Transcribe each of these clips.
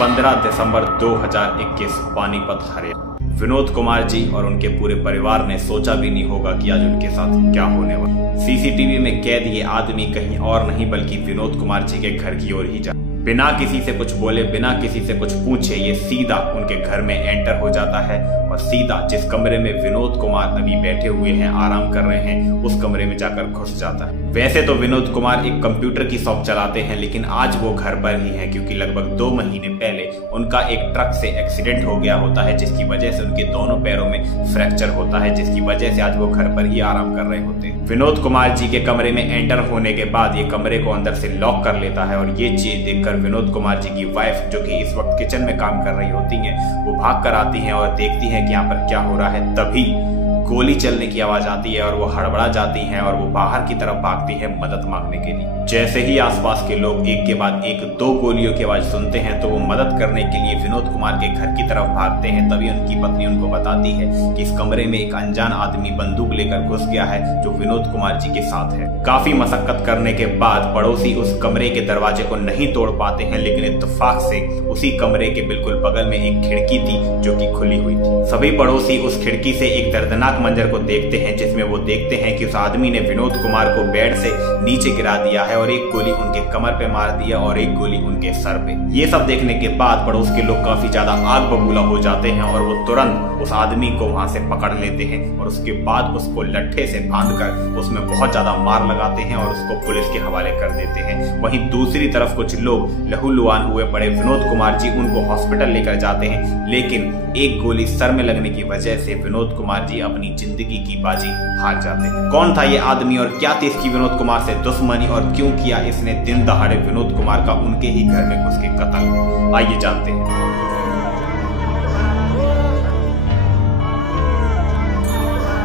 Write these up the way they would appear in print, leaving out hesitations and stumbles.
15 दिसंबर 2021 पानीपत हरियाणा। विनोद कुमार जी और उनके पूरे परिवार ने सोचा भी नहीं होगा कि आज उनके साथ क्या होने वाला। सीसीटीवी में कैद ये आदमी कहीं और नहीं बल्कि विनोद कुमार जी के घर की ओर ही जा, बिना किसी से कुछ बोले, बिना किसी से कुछ पूछे ये सीधा उनके घर में एंटर हो जाता है और सीधा जिस कमरे में विनोद कुमार अभी बैठे हुए हैं, आराम कर रहे हैं, उस कमरे में जाकर घुस जाता है। वैसे तो विनोद कुमार एक कंप्यूटर की शॉप चलाते हैं, लेकिन आज वो घर पर ही हैं क्योंकि लगभग 2 महीने पहले उनका एक ट्रक से एक्सीडेंट हो गया होता है, जिसकी वजह से उनके दोनों पैरों में फ्रैक्चर होता है, जिसकी वजह से आज वो घर पर ही आराम कर रहे होते हैं। विनोद कुमार जी के कमरे में एंटर होने के बाद ये कमरे को अंदर से लॉक कर लेता है और ये चीज देखकर विनोद कुमार जी की वाइफ, जो कि इस वक्त किचन में काम कर रही होती है, वो भाग कर आती है और देखती है कि यहाँ पर क्या हो रहा है। तभी गोली चलने की आवाज आती है और वो हड़बड़ा जाती हैं और वो बाहर की तरफ भागती है मदद मांगने के लिए। जैसे ही आसपास के लोग एक के बाद एक 2 गोलियों की आवाज सुनते हैं तो वो मदद करने के लिए विनोद कुमार के घर की तरफ भागते हैं। तभी उनकी पत्नी उनको बताती है कि इस कमरे में एक अनजान आदमी बंदूक लेकर घुस गया है जो विनोद कुमार जी के साथ है। काफी मशक्कत करने के बाद पड़ोसी उस कमरे के दरवाजे को नहीं तोड़ पाते हैं, लेकिन इत्तेफाक से उसी कमरे के बिल्कुल बगल में एक खिड़की थी जो कि खुली हुई थी। सभी पड़ोसी उस खिड़की से एक दर्दनाक मंजर को देखते हैं, जिसमें वो देखते हैं कि उस आदमी ने विनोद कुमार को बेड से नीचे गिरा दिया है और एक गोली उनके कमर पे मार दिया और एक गोली उनके सर पे। ये सब देखने के बाद पड़ोस के लोग काफी ज्यादा आग बबूला हो जाते हैं और वो तुरंत उस आदमी को वहां से पकड़ लेते हैं और उसके बाद उसको लट्ठे से बांधकर उसमें बहुत ज्यादा मार लगाते हैं और उसको पुलिस के हवाले कर देते हैं। वहीं दूसरी तरफ कुछ लोग लहूलुहान हुए पड़े विनोद कुमार जी उनको हॉस्पिटल लेकर जाते हैं, लेकिन एक गोली सर में लगने की वजह से विनोद कुमार जी अपनी जिंदगी की बाजी हार जाते हैं। कौन था ये आदमी और क्या थी इसकी विनोद कुमार से दुश्मनी और क्यों किया इसने दिन दहाड़े विनोद कुमार का उनके ही घर में घुस के कत्ल, आइए जानते हैं।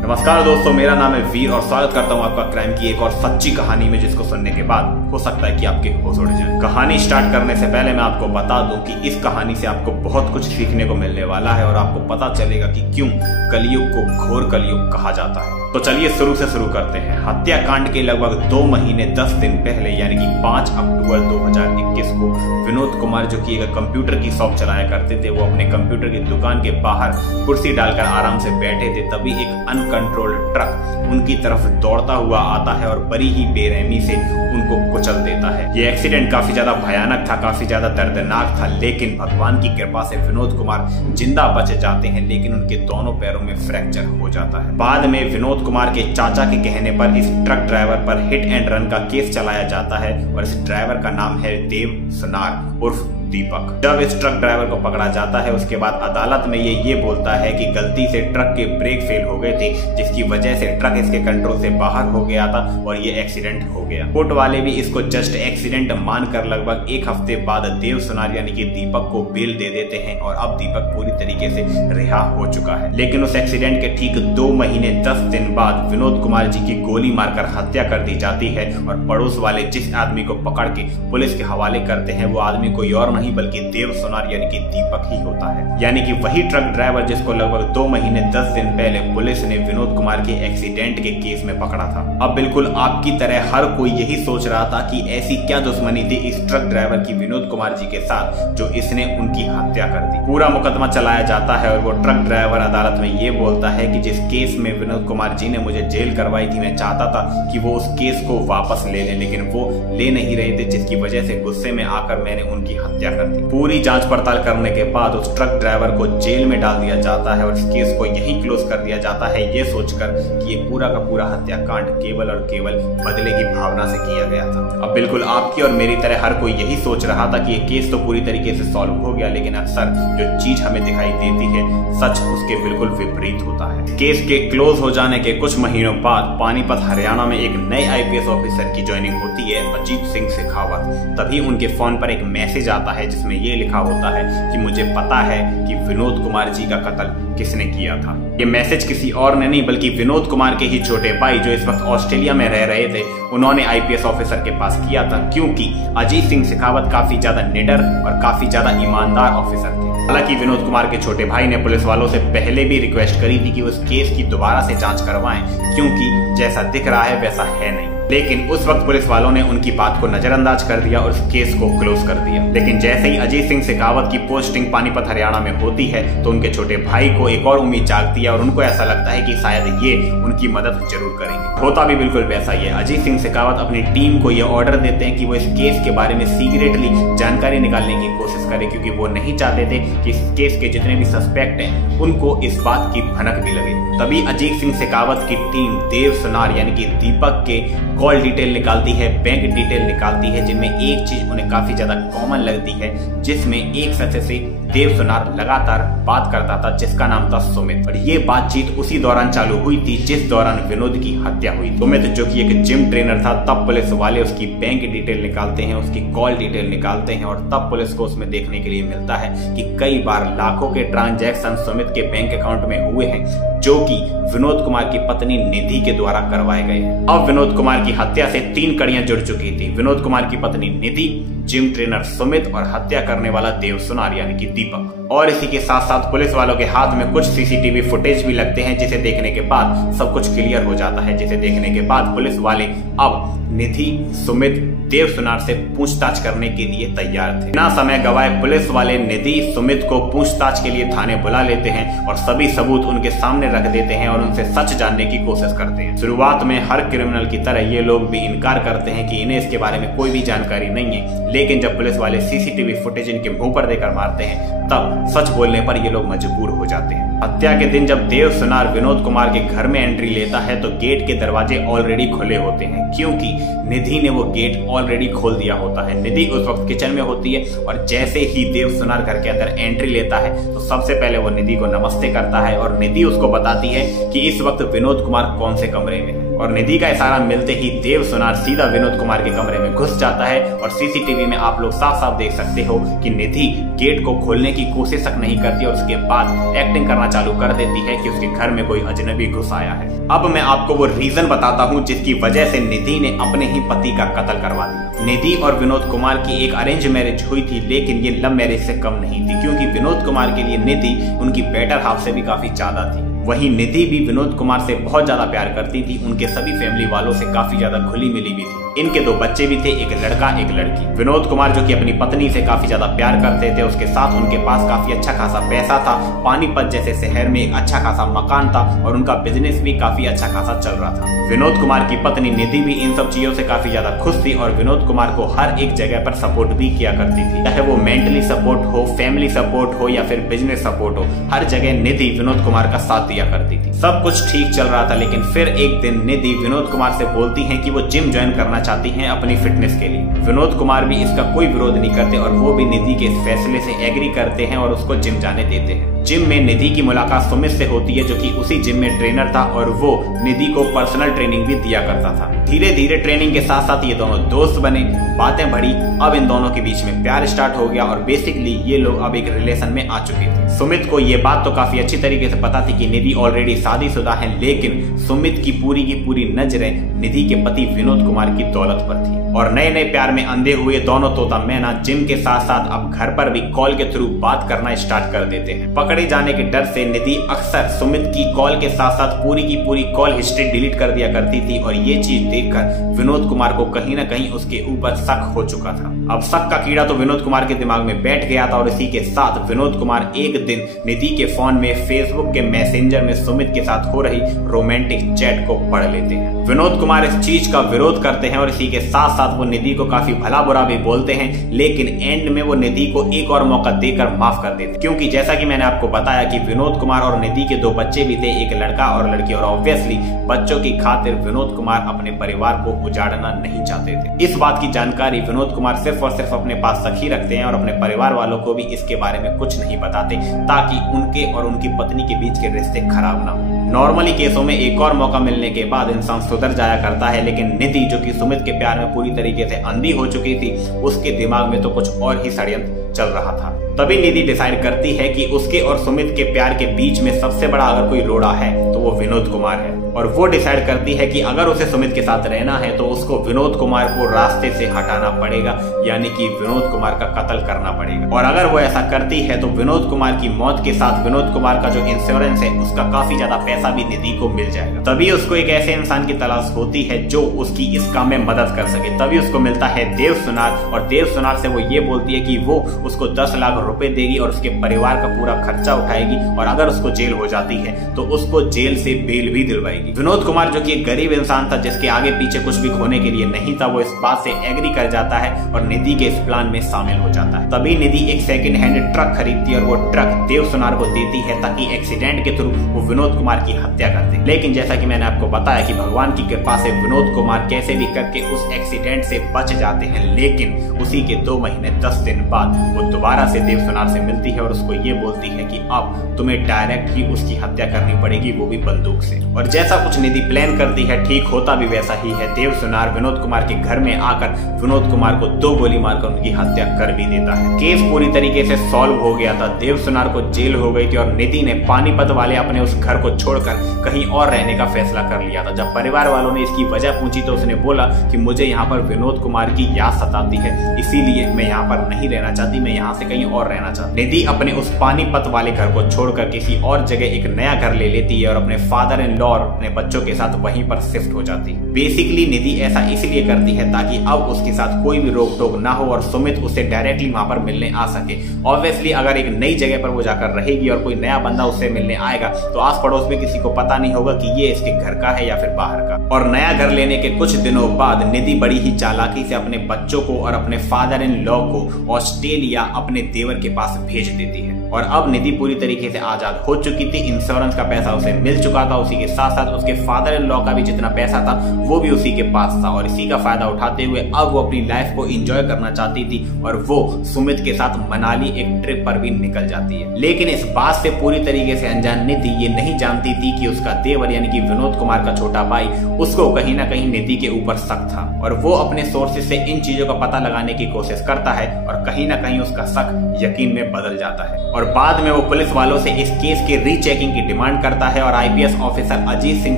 नमस्कार दोस्तों, मेरा नाम है वीर और स्वागत करता हूं आपका क्राइम की एक और सच्ची कहानी में, जिसको सुनने के बाद हो सकता है कि आपके होश उड़ जाए। कहानी स्टार्ट करने से पहले मैं आपको बता दूं कि इस कहानी से आपको बहुत कुछ सीखने को मिलने वाला है और आपको पता चलेगा कि क्यों कलयुग को घोर कलयुग कहा जाता है। तो चलिए शुरू से शुरू करते हैं। हत्याकांड के लगभग 2 महीने 10 दिन पहले यानी कि 5 अक्टूबर 2021 को विनोद कुमार, जो कि एक कंप्यूटर की शॉप चलाया करते थे, वो अपने कंप्यूटर की दुकान के बाहर कुर्सी डालकर आराम से बैठे थे। तभी एक अनकंट्रोल्ड ट्रक उनकी तरफ दौड़ता हुआ आता है और बड़ी ही बेरहमी से उनको कुचल देता है। ये एक्सीडेंट काफी ज्यादा भयानक था, काफी ज्यादा दर्दनाक था, लेकिन भगवान की कृपा से विनोद कुमार जिंदा बच जाते हैं, लेकिन उनके दोनों पैरों में फ्रैक्चर हो जाता है। बाद में विनोद कुमार के चाचा के कहने पर इस ट्रक ड्राइवर पर हिट एंड रन का केस चलाया जाता है और इस ड्राइवर का नाम है देव सुनार उर्फ दीपक। जब इस ट्रक ड्राइवर को पकड़ा जाता है उसके बाद अदालत में ये बोलता है कि गलती से ट्रक के ब्रेक फेल हो गए थे, जिसकी वजह से ट्रक इसके कंट्रोल से बाहर हो गया था और ये एक्सीडेंट हो गया। कोर्ट वाले भी इसको जस्ट एक्सीडेंट मानकर लगभग 1 हफ्ते बाद देव सुनार यानी कि दीपक को बेल दे देते हैं और अब दीपक पूरी तरीके से रिहा हो चुका है। लेकिन उस एक्सीडेंट के ठीक 2 महीने 10 दिन बाद विनोद कुमार जी की गोली मारकर हत्या कर दी जाती है और पड़ोस वाले जिस आदमी को पकड़ के पुलिस के हवाले करते हैं वो आदमी कोई और नहीं बल्कि देव सुनार यानी कि दीपक ही होता है। यानी कि वही ट्रक ड्राइवर जिसको लगभग 2 महीने 10 दिन पहले पुलिस ने विनोद कुमार के एक्सीडेंट के केस में पकड़ा था। अब बिल्कुल आपकी तरह हर कोई यही सोच रहा था कि ऐसी क्या दुश्मनी थी इस ट्रक ड्राइवर की विनोद कुमार जी के साथ जो इसने उनकी हत्या कर दी। पूरा मुकदमा चलाया जाता है और वो ट्रक ड्राइवर अदालत में ये बोलता है कि जिस केस में विनोद कुमार जी ने मुझे जेल करवाई थी, मैं चाहता था कि वो उस केस को वापस ले लें, लेकिन वो ले नहीं रहे थे, जिसकी वजह से गुस्से में आकर मैंने उनकी हत्या कर दी। पूरी जांच पड़ताल करने के बाद उस ट्रक ड्राइवर को जेल में डाल दिया जाता है और इस केस को यहीं क्लोज कर दिया जाता है, ये सोचकर कि ये पूरा का पूरा हत्याकांड केवल और केवल बदले की भावना से किया गया था। अब बिल्कुल आपकी और मेरी तरह हर कोई यही सोच रहा था कि ये केस तो पूरी तरीके से सॉल्व हो गया, लेकिन अक्सर जो चीज हमें दिखाई देती है सच उसके बिल्कुल विपरीत होता है। केस के क्लोज हो जाने के कुछ महीनों बाद पानीपत हरियाणा में एक नए IPS ऑफिसर की ज्वाइनिंग होती है, अजीत सिंह शेखावत। तभी उनके फोन पर एक मैसेज आता है जिसमें ये लिखा होता है कि मुझे पता है कि विनोद कुमार जी का कत्ल किसने किया था। ये मैसेज किसी और ने नहीं बल्कि विनोद कुमार के ही छोटे भाई जो इस वक्त ऑस्ट्रेलिया में रह रहे थे, उन्होंने IPS ऑफिसर के पास किया था, क्योंकि अजीत सिंह शेखावत काफी ज्यादा निडर और काफी ज्यादा ईमानदार ऑफिसर थे। हालांकि विनोद कुमार के छोटे भाई ने पुलिस वालों से पहले भी रिक्वेस्ट करी थी कि उस केस की दोबारा से जांच करवाएं, क्योंकि जैसा दिख रहा है वैसा है नहीं। लेकिन उस वक्त पुलिस वालों ने उनकी बात को नजरअंदाज कर दिया और उस केस को क्लोज कर दिया। लेकिन जैसे ही अजीत सिंह शेखावत की पोस्टिंग पानीपत हरियाणा में होती है तो उनके छोटे भाई को एक और उम्मीद जागती है और उनको ऐसा लगता है कि शायद ये उनकी मदद जरूर करेंगे। होता भी बिल्कुल वैसा ही है। अजीत सिंह शेखावत अपनी टीम को यह ऑर्डर देते हैं कि वो इस केस के बारे में सीक्रेटली जानकारी निकालने की कोशिश करे, क्योंकि वो नहीं चाहते थे कि इस केस के जितने भी सस्पेक्ट हैं उनको इस बात की भनक भी लगे। तभी अजीत सिंह शेखावत की टीम देव सुनार यानी कि दीपक के कॉल डिटेल निकालती है, बैंक डिटेल निकालती है, जिनमें एक चीज उन्हें काफी ज्यादा कॉमन लगती है, जिसमें एक शख्स से देव सुनार लगातार बात करता था जिसका नाम था सुमित। और ये बातचीत उसी दौरान चालू हुई थी जिस दौरान विनोद की हत्या हुई। सुमित जो कि एक जिम ट्रेनर था, तब पुलिस वाले उसकी बैंक डिटेल निकालते हैं, उसकी कॉल डिटेल निकालते हैं और तब पुलिस को उसमें देखने के लिए मिलता है कि कई बार लाखों के ट्रांजैक्शन सुमित के बैंक अकाउंट में हुए हैं जो कि विनोद कुमार की पत्नी निधि के द्वारा करवाए गए हैं। अब विनोद कुमार की हत्या से 3 कड़ियां जुड़ चुकी थी, विनोद कुमार की पत्नी निधि, जिम ट्रेनर सुमित और हत्या करने वाला देव सुनार यानी कि दीपक। और इसी के साथ साथ पुलिस वालों के हाथ में कुछ सीसीटीवी फुटेज भी लगते हैं जिसे देखने के बाद सब कुछ क्लियर हो जाता है, जिसे देखने के बाद पुलिस वाले अब निधि, सुमित, देव सुनार से पूछताछ करने के लिए तैयार थे। ना समय गवाए पुलिस वाले निधि, सुमित को पूछताछ के लिए थाने बुला लेते हैं और सभी सबूत उनके सामने रख देते हैं और उनसे सच जानने की कोशिश करते हैं। शुरुआत में हर क्रिमिनल की तरह ये लोग भी इनकार करते हैं कि इन्हें इसके बारे में कोई भी जानकारी नहीं है, लेकिन जब पुलिस वाले सीसीटीवी फुटेज इनके मुंह पर देकर मारते हैं तब सच बोलने पर ये लोग मजबूर हो जाते हैं। हत्या के दिन जब देव सुनार विनोद कुमार के घर में एंट्री लेता है तो गेट के दरवाजे ऑलरेडी खुले होते हैं, क्योंकि निधि ने वो गेट ऑलरेडी खोल दिया होता है। निधि उस वक्त किचन में होती है और जैसे ही देव सुनार घर के अंदर एंट्री लेता है तो सबसे पहले वो निधि को नमस्ते करता है और निधि उसको बताती है कि इस वक्त विनोद कुमार कौन से कमरे में है। और निधि का इशारा मिलते ही देव सुनार सीधा विनोद कुमार के कमरे में घुस जाता है और सीसीटीवी में आप लोग साफ साफ देख सकते हो कि निधि गेट को खोलने की कोशिश तक नहीं करती और उसके बाद एक्टिंग करना चालू कर देती है कि उसके घर में कोई अजनबी घुस आया है। अब मैं आपको वो रीजन बताता हूँ जिसकी वजह से निधि ने अपने ही पति का कत्ल करवा दिया। निधि और विनोद कुमार की एक अरेंज मैरिज हुई थी, लेकिन ये लव मैरिज से कम नहीं थी, क्योंकि विनोद कुमार के लिए निधि उनकी बेटर हाफ से भी काफी ज्यादा थी। वहीं निधि भी विनोद कुमार से बहुत ज्यादा प्यार करती थी, उनके सभी फैमिली वालों से काफी ज्यादा घुली मिली भी थी। इनके 2 बच्चे भी थे, एक लड़का एक लड़की। विनोद कुमार जो कि अपनी पत्नी से काफी ज्यादा प्यार करते थे, उसके साथ उनके पास काफी अच्छा खासा पैसा था, पानीपत जैसे शहर में एक अच्छा खासा मकान था और उनका बिजनेस भी काफी अच्छा खासा चल रहा था। विनोद कुमार की पत्नी निधि भी इन सब चीजों से काफी ज्यादा खुश थी और विनोद कुमार को हर एक जगह पर सपोर्ट भी किया करती थी, चाहे वो मेंटली सपोर्ट हो, फैमिली सपोर्ट हो या फिर बिजनेस सपोर्ट हो, हर जगह निधि विनोद कुमार का साथ दिया करती थी। सब कुछ ठीक चल रहा था, लेकिन फिर एक दिन निधि विनोद कुमार से बोलती हैं कि वो जिम ज्वाइन करना चाहती हैं अपनी फिटनेस के लिए। विनोद कुमार भी इसका कोई विरोध नहीं करते और वो भी निधि के इस फैसले से एग्री करते हैं और उसको जिम जाने देते हैं। जिम में निधि की मुलाकात सुमित से होती है जो कि उसी जिम में ट्रेनर था और वो निधि को पर्सनल ट्रेनिंग भी दिया करता था। धीरे धीरे ट्रेनिंग के साथ साथ ये दोनों दोस्त बने, बातें बढ़ी, अब इन दोनों के बीच में प्यार स्टार्ट हो गया और बेसिकली ये लोग अब एक रिलेशन में आ चुके थे। सुमित को ये बात तो काफी अच्छी तरीके से पता थी कि निधि ऑलरेडी शादीशुदा है, लेकिन सुमित की पूरी नजरें निधि के पति विनोद कुमार की दौलत पर थी और नए नए प्यार में अंधे हुए दोनों तोता मैना जिम के साथ साथ अब घर पर भी कॉल के थ्रू बात करना स्टार्ट कर देते हैं। पकड़े जाने के डर से निधि अक्सर सुमित की कॉल के साथ साथ पूरी की पूरी कॉल हिस्ट्री डिलीट कर दिया करती थी और ये चीज देखकर विनोद कुमार को कहीं ना कहीं उसके ऊपर शक हो चुका था। अब शक का कीड़ा तो विनोद कुमार के दिमाग में बैठ गया था और इसी के साथ विनोद कुमार एक दिन निधि के फोन में फेसबुक के मैसेंजर में सुमित के साथ हो रही रोमांटिक चैट को पढ़ लेते हैं। विनोद कुमार इस चीज का विरोध करते हैं और इसी के साथ साथ वो निधि को काफी भला बुरा भी बोलते हैं, लेकिन एंड में वो निधि को एक और मौका देकर माफ कर देते, क्योंकि जैसा कि मैंने आपको बताया कि विनोद कुमार और निधि के 2 बच्चे भी थे, एक लड़का और लड़की, और ऑब्वियसली बच्चों की खातिर विनोद कुमार अपने परिवार को उजाड़ना नहीं चाहते थे। इस बात की जानकारी विनोद कुमार सिर्फ और सिर्फ अपने पास तक ही रखते हैं और अपने परिवार वालों को भी इसके बारे में कुछ नहीं बताते, ताकि उनके और उनकी पत्नी के बीच के रिश्ते खराब ना हो। नॉर्मली केसों में एक और मौका मिलने के बाद इंसान सुधर जाया करता है, लेकिन निधि जो कि सुमित के प्यार में पूरी तरीके से अंधी हो चुकी थी, उसके दिमाग में तो कुछ और ही षड्यंत्र चल रहा था। तभी निधि डिसाइड करती है कि उसके और सुमित के प्यार के बीच में सबसे बड़ा अगर कोई रोड़ा है तो वो विनोद कुमार है। और वो डिसाइड करती है कि अगर उसे सुमित के साथ रहना है तो उसको विनोद कुमार को रास्ते से हटाना पड़ेगा, यानी कि विनोद कुमार का कत्ल करना पड़ेगा। और अगर वो ऐसा करती है तो विनोद कुमार की मौत के साथ विनोद कुमार का जो इंश्योरेंस है उसका काफी ज्यादा पैसा भी निधि को मिल जाएगा। तभी उसको एक ऐसे इंसान की तलाश होती है जो उसकी इस काम में मदद कर सके। तभी उसको मिलता है देव सुनार, और देव सुनार से वो ये बोलती है कि वो उसको 10 लाख रुपए देगी और उसके परिवार का पूरा खर्चा उठाएगी, और अगर उसको जेल हो जाती है तो उसको जेल से बेल भी दिलवाएगी। विनोद कुमार जो कि एक गरीब इंसान था जिसके आगे पीछे कुछ भी खोने के लिए नहीं था, वो इस बात से एग्री कर जाता है और निधि के इस प्लान में शामिल हो जाता है। तभी निधि एक सेकंड हैंड ट्रक खरीदती है और वो ट्रक देव सुनार को देती है ताकि एक्सीडेंट के थ्रू वो विनोद कुमार की हत्या कर दे। लेकिन जैसा कि मैंने आपको बताया कि भगवान की कृपा से विनोद कुमार कैसे भी करके उस एक्सीडेंट से बच जाते हैं, लेकिन उसी के 2 महीने 10 दिन बाद वो दोबारा से देव सुनार से मिलती है और उसको ये बोलती है कि अब तुम्हें डायरेक्ट ही उसकी हत्या करनी पड़ेगी, वो भी बंदूक से। और जैसा कुछ निधि प्लान करती है ठीक होता भी वैसा ही है। देव सुनार विनोद कुमार के घर में आकर विनोद कुमार को 2 गोली मारकर उनकी हत्या कर भी देता है। केस पूरी तरीके से सॉल्व हो गया था। देव सुनार को जेल हो गई थी और निधि ने पानीपत वाले अपने उस घर को छोड़कर कहीं और रहने का फैसला कर लिया था। जब परिवार वालों ने इसकी वजह पूछी तो उसने बोला कि मुझे यहाँ पर विनोद कुमार की याद सताती है, इसीलिए मैं यहाँ पर नहीं रहना चाहती, मैं यहाँ से कहीं और रहना चाहती। निधि अपने उस पानीपत वाले घर को छोड़कर किसी और जगह एक नया घर ले लेती है और अपने फादर इन लॉ और अपने बच्चों के साथ वहीं पर शिफ्ट हो जाती है। बेसिकली निधि ऐसा इसलिए करती है ताकि अब उसके साथ कोई भी रोक टोक ना हो और सुमित उसे डायरेक्टली वहां पर मिलने आ सके। ऑब्वियसली अगर एक नई जगह पर वो जाकर रहेगी और कोई नया बंदा उससे मिलने आएगा तो आस पड़ोस में किसी को पता नहीं होगा कि ये इसके घर का है या फिर बाहर का। और नया घर लेने के कुछ दिनों बाद निधि बड़ी ही चालाकी से अपने बच्चों को और अपने फादर इन लॉ को ऑस्ट्रेलिया अपने देवर के पास भेज देती है। और अब निधि पूरी तरीके से आजाद हो चुकी थी, इंश्योरेंस का पैसा उसे मिल चुका था, उसी के साथ साथ उसके फादर इन लॉ का भी जितना पैसा था वो भी उसी के पास था। और इसी का फायदा उठाते हुए अब वो अपनी लाइफ को एंजॉय करना चाहती थी और वो सुमित के साथ मनाली एक ट्रिप पर भी निकल जाती है। लेकिन इस बात से पूरी तरीके से अनजान निधि ये नहीं जानती थी कि उसका देवर यानी कि विनोद कुमार का छोटा भाई उसको कहीं ना कहीं निधि के ऊपर शक था, और वो अपने सोर्सेज से इन चीजों का पता लगाने की कोशिश करता है और कहीं ना कहीं उसका शक यकीन में बदल जाता है। और बाद में वो पुलिस वालों से इस केस के रीचेकिंग की डिमांड करता है और आईपीएस ऑफिसर अजीत सिंह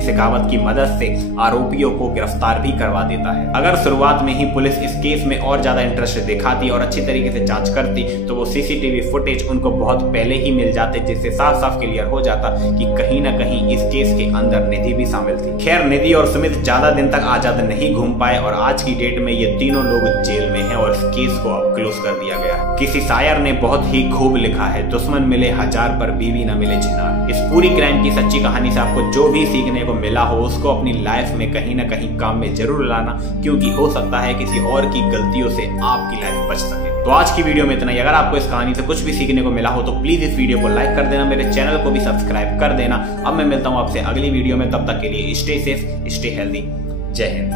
शेखावत की मदद से आरोपियों को गिरफ्तार भी करवा देता है। अगर शुरुआत में ही पुलिस इस केस में और ज्यादा इंटरेस्ट दिखाती और अच्छी तरीके से जांच करती तो वो सीसीटीवी फुटेज उनको बहुत पहले ही मिल जाते, जिससे साफ साफ क्लियर हो जाता कि कहीं ना कहीं इस केस के अंदर निधि भी शामिल थी। खैर निधि और सुमित ज्यादा दिन तक आजाद नहीं घूम पाए और आज की डेट में ये तीनों लोग जेल में हैं और इस केस को अब क्लोज कर दिया गया है। किसी शायर ने बहुत ही खूब लिखा है, दुश्मन मिले 1000 पर बीवी न मिले चिनार। इस पूरी क्राइम की सच्ची कहानी से आपको जो भी सीखने को मिला हो उसको अपनी लाइफ में कहीं ना कहीं काम में जरूर लाना, क्योंकि हो सकता है किसी और की गलतियों से आपकी लाइफ बच सके। तो आज की वीडियो में इतना ही। अगर आपको इस कहानी से कुछ भी सीखने को मिला हो तो प्लीज इस वीडियो को लाइक कर देना, मेरे चैनल को भी सब्सक्राइब कर देना। अब मैं मिलता हूं आपसे अगली वीडियो में, तब तक के लिए स्टे सेफ, स्टे हेल्दी। जय हिंद।